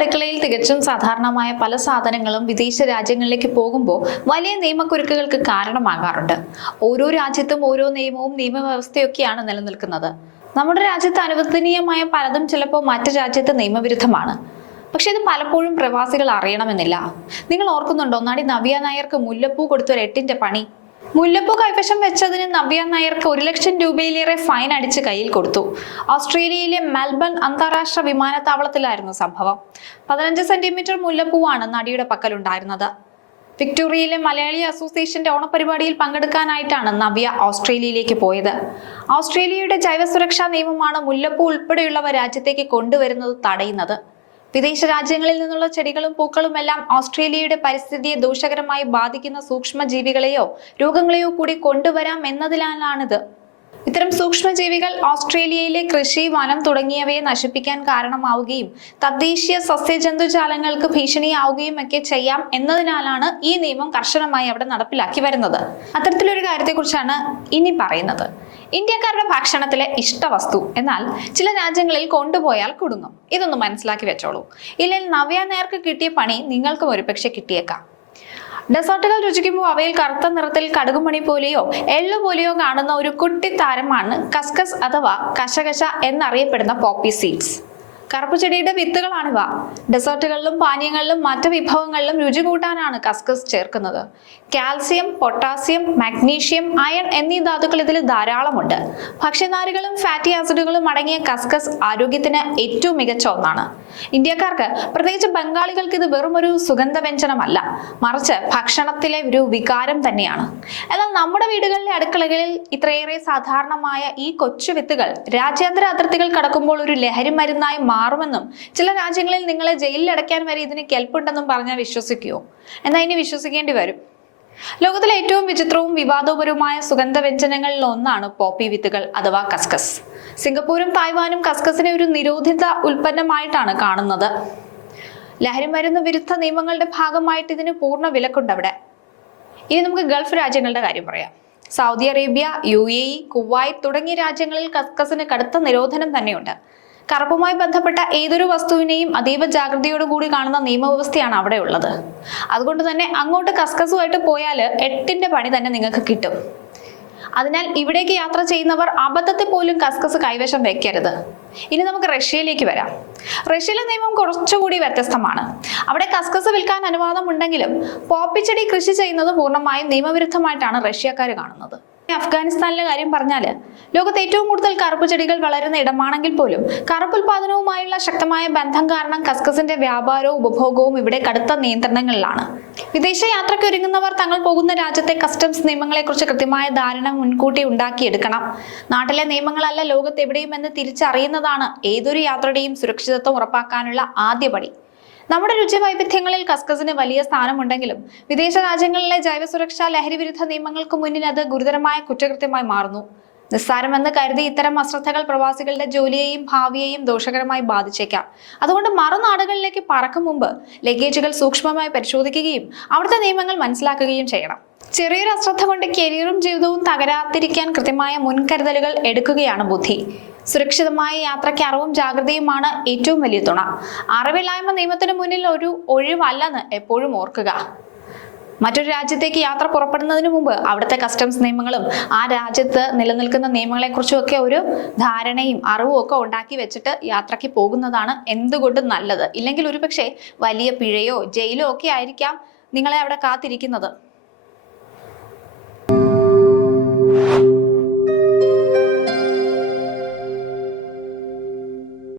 അടുക്കളയിൽ തികച്ചും സാധാരണമായ പല സാധനങ്ങളും വിദേശ രാജ്യങ്ങളിലേക്ക് പോകുമ്പോൾ വലിയ നിയമക്കുരുക്കുകൾക്ക് കാരണമാകാറുണ്ട്. ഓരോ രാജ്യത്തും ഓരോ നിയമവും നിയമവ്യവസ്ഥയൊക്കെയാണ് നിലനിൽക്കുന്നത്. നമ്മുടെ രാജ്യത്ത് അനുവദനീയമായ പലതും ചിലപ്പോൾ മറ്റു രാജ്യത്ത് നിയമവിരുദ്ധമാണ്. പക്ഷെ ഇത് പലപ്പോഴും പ്രവാസികൾ അറിയണമെന്നില്ല. നിങ്ങൾ ഓർക്കുന്നുണ്ടോ, നടി നവ്യ നായർക്ക് മുല്ലപ്പൂ കൊടുത്തൊരു 8ന്റെ പണി? മുല്ലപ്പൂ കൈവശം വെച്ചതിന് നവ്യ നായർക്ക് 1 ലക്ഷം രൂപയിലേറെ ഫൈൻ അടിച്ച് കയ്യിൽ കൊടുത്തു. ഓസ്ട്രേലിയയിലെ മെൽബൺ അന്താരാഷ്ട്ര വിമാനത്താവളത്തിലായിരുന്നു സംഭവം. 15 സെന്റിമീറ്റർ മുല്ലപ്പൂവാണ് നടിയുടെ പക്കലുണ്ടായിരുന്നത്. വിക്ടോറിയയിലെ മലയാളി അസോസിയേഷന്റെ ഓണപരിപാടിയിൽ പങ്കെടുക്കാനായിട്ടാണ് നവ്യ ഓസ്ട്രേലിയയിലേക്ക് പോയത്. ഓസ്ട്രേലിയയുടെ ജൈവ സുരക്ഷാ നിയമമാണ് മുല്ലപ്പൂ ഉൾപ്പെടെയുള്ളവ രാജ്യത്തേക്ക് കൊണ്ടുവരുന്നത് തടയുന്നത്. വിദേശ രാജ്യങ്ങളിൽ നിന്നുള്ള ചെടികളും പൂക്കളും എല്ലാം ഓസ്ട്രേലിയയുടെ പരിസ്ഥിതിയെ ദോഷകരമായി ബാധിക്കുന്ന സൂക്ഷ്മജീവികളെയോ രോഗങ്ങളെയോ കൂടി കൊണ്ടുവരാം എന്നതിനാലാണിത്. ഇത്തരം സൂക്ഷ്മജീവികൾ ഓസ്ട്രേലിയയിലെ കൃഷി, വനം തുടങ്ങിയവയെ നശിപ്പിക്കാൻ കാരണമാവുകയും തദ്ദേശീയ സസ്യജന്തുജാലങ്ങൾക്ക് ഭീഷണിയാവുകയും ഒക്കെ ചെയ്യാം എന്നതിനാലാണ് ഈ നിയമം കർശനമായി അവിടെ നടപ്പിലാക്കി വരുന്നത്. അത്തരത്തിലൊരു കാര്യത്തെക്കുറിച്ചാണ് ഇനി പറയുന്നത്. ഇന്ത്യക്കാരുടെ ഭക്ഷണത്തിലെ ഇഷ്ടവസ്തു എന്നാൽ ചില രാജ്യങ്ങളിൽ കൊണ്ടുപോയാൽ കുടുങ്ങും. ഇതൊന്ന് മനസ്സിലാക്കി വെച്ചോളൂ. ഇല്ലെങ്കിൽ നവ്യ നായർക്ക് കിട്ടിയ പണി നിങ്ങൾക്കും ഒരുപക്ഷെ കിട്ടിയേക്കാം. ഡെസേർട്ടുകൾ രുചിക്കുമ്പോൾ അവയിൽ കറുത്ത നിറത്തിൽ കടുകുമണി പോലെയോ എള്ളു പോലെയോ കാണുന്ന ഒരു കുട്ടി താരമാണ് കസ്കസ് അഥവാ കശകശ എന്നറിയപ്പെടുന്ന പോപ്പി സീഡ്സ്. കറുപ്പ് ചെടിയുടെ വിത്തുകളാണിവ. ഡെസേർട്ടുകളിലും പാനീയങ്ങളിലും മറ്റ് വിഭവങ്ങളിലും രുചി കൂട്ടാനാണ് കസ്കസ് ചേർക്കുന്നത്. കാൽസ്യം, പൊട്ടാസ്യം, മാഗ്നീഷ്യം, അയൺ എന്നീ ധാതുക്കൾ ഇതിൽ ധാരാളമുണ്ട്. ഭക്ഷ്യനാരുകളും ഫാറ്റി ആസിഡുകളും അടങ്ങിയ കസ്കസ് ആരോഗ്യത്തിന് ഏറ്റവും മികച്ച ഒന്നാണ്. ഇന്ത്യക്കാർക്ക്, പ്രത്യേകിച്ച് ബംഗാളികൾക്ക്, ഇത് വെറും ഒരു സുഗന്ധവ്യഞ്ജനമല്ല, മറിച്ച് ഭക്ഷണത്തിലെ ഒരു വികാരം തന്നെയാണ്. എന്നാൽ നമ്മുടെ വീടുകളിലെ അടുക്കളകളിൽ ഇത്രയേറെ സാധാരണമായ ഈ കൊച്ചു വിത്തുകൾ രാജ്യാന്തര അതിർത്തികൾ കടക്കുമ്പോൾ ഒരു ലഹരി മരുന്നായി മാറുമെന്നും ചില രാജ്യങ്ങളിൽ നിങ്ങളെ ജയിലിൽ അടയ്ക്കാൻ വരെ ഇതിന് കെൽപ്പുണ്ടെന്നും പറഞ്ഞാൽ വിശ്വസിക്കുമോ? എന്നാൽ ഇനി വിശ്വസിക്കേണ്ടി വരും. ലോകത്തിലെ ഏറ്റവും വിചിത്രവും വിവാദപരവുമായ സുഗന്ധവ്യഞ്ജനങ്ങളിൽ ഒന്നാണ് പോപ്പി വിത്തുകൾ അഥവാ കസ്കസ്. സിംഗപ്പൂരും തായ്വാനും കസ്കസിനെ ഒരു നിരോധിത ഉൽപ്പന്നമായിട്ടാണ് കാണുന്നത്. ലഹരിമരുന്ന് വിരുദ്ധ നിയമങ്ങളുടെ ഭാഗമായിട്ട് ഇതിന് പൂർണ്ണ വിലക്കുണ്ടവിടെ. ഇനി നമുക്ക് ഗൾഫ് രാജ്യങ്ങളുടെ കാര്യം പറയാം. സൗദി അറേബ്യ, UAE, കുവൈറ്റ് തുടങ്ങിയ രാജ്യങ്ങളിൽ കസ്കസിന് കടുത്ത നിരോധനം തന്നെയുണ്ട്. കറുപ്പുമായി ബന്ധപ്പെട്ട ഏതൊരു വസ്തുവിനെയും അതീവ ജാഗ്രതയോടുകൂടി കാണുന്ന നിയമവ്യവസ്ഥയാണ് അവിടെ ഉള്ളത്. അതുകൊണ്ട് തന്നെ അങ്ങോട്ട് കസ്കസുമായിട്ട് പോയാൽ 8ന്റെ പണി തന്നെ നിങ്ങൾക്ക് കിട്ടും. അതിനാൽ ഇവിടേക്ക് യാത്ര ചെയ്യുന്നവർ അബദ്ധത്തിൽ പോലും കസ്കസ് കൈവശം വെക്കരുത്. ഇനി നമുക്ക് റഷ്യയിലേക്ക് വരാം. റഷ്യയിലെ നിയമം കുറച്ചുകൂടി വ്യത്യസ്തമാണ്. അവിടെ കസ്കസ് വിൽക്കാൻ അനുവാദം ഉണ്ടെങ്കിലും പോപ്പിച്ചെടി കൃഷി ചെയ്യുന്നത് പൂർണ്ണമായും നിയമവിരുദ്ധമായിട്ടാണ് റഷ്യക്കാർ കാണുന്നത്. അഫ്ഗാനിസ്ഥാനിലെ കാര്യം പറഞ്ഞാൽ ലോകത്ത് ഏറ്റവും കൂടുതൽ കറുപ്പ് ചെടികൾ വളരുന്ന ഇടമാണെങ്കിൽ പോലും കറുപ്പ് ഉൽപാദനവുമായുള്ള ശക്തമായ ബന്ധം കാരണം കസ്കസിന്റെ വ്യാപാരവും ഉപഭോഗവും ഇവിടെ കടുത്ത നിയന്ത്രണങ്ങളിലാണ്. വിദേശ യാത്രയ്ക്ക് ഒരുങ്ങുന്നവർ തങ്ങൾ പോകുന്ന രാജ്യത്തെ കസ്റ്റംസ് നിയമങ്ങളെക്കുറിച്ച് കൃത്യമായ ധാരണ മുൻകൂട്ടി ഉണ്ടാക്കിയെടുക്കണം. നാട്ടിലെ നിയമങ്ങളല്ല ലോകത്ത് എവിടെയും എന്ന് തിരിച്ചറിയുന്നതാണ് ഏതൊരു യാത്രയുടെയും സുരക്ഷിതത്വം ഉറപ്പാക്കാനുള്ള ആദ്യപടി. നമ്മുടെ രുചി വൈവിധ്യങ്ങളിൽ കസ്കസിന് വലിയ സ്ഥാനമുണ്ടെങ്കിലും വിദേശ രാജ്യങ്ങളിലെ ജൈവ സുരക്ഷാ ലഹരി വിരുദ്ധ നിയമങ്ങൾക്ക് മുന്നിൽ അത് ഗുരുതരമായ കുറ്റകൃത്യമായി മാറുന്നു. നിസ്സാരമെന്ന് കരുതി ഇത്തരം അശ്രദ്ധകൾ പ്രവാസികളുടെ ജോലിയെയും ഭാവിയെയും ദോഷകരമായി ബാധിച്ചേക്കാം. അതുകൊണ്ട് മറുനാടുകളിലേക്ക് പറക്കും മുമ്പ് ലഗേജുകൾ സൂക്ഷ്മമായി പരിശോധിക്കുകയും അവിടുത്തെ നിയമങ്ങൾ മനസ്സിലാക്കുകയും ചെയ്യണം. ചെറിയൊരു അശ്രദ്ധ കൊണ്ട് കരിയറും ജീവിതവും തകരാതിരിക്കാൻ കൃത്യമായ മുൻകരുതലുകൾ എടുക്കുകയാണ് ബുദ്ധി. സുരക്ഷിതമായ യാത്രയ്ക്ക് അറിവും ജാഗ്രതയുമാണ് ഏറ്റവും വലിയ തുണ. അറിവില്ലായ്മ നിയമത്തിന് മുന്നിൽ ഒരു ഒഴിവല്ലെന്ന് എപ്പോഴും ഓർക്കുക. മറ്റൊരു രാജ്യത്തേക്ക് യാത്ര പുറപ്പെടുന്നതിന് മുമ്പ് അവിടുത്തെ കസ്റ്റംസ് നിയമങ്ങളും ആ രാജ്യത്ത് നിലനിൽക്കുന്ന നിയമങ്ങളെക്കുറിച്ചും ഒക്കെ ഒരു ധാരണയും അറിവും ഒക്കെ ഉണ്ടാക്കി വെച്ചിട്ട് യാത്രയ്ക്ക് പോകുന്നതാണ് എന്തുകൊണ്ടും നല്ലത്. ഇല്ലെങ്കിൽ ഒരുപക്ഷെ വലിയ പിഴയോ ജയിലോ ഒക്കെ ആയിരിക്കാം നിങ്ങളെ അവിടെ കാത്തിരിക്കുന്നത്.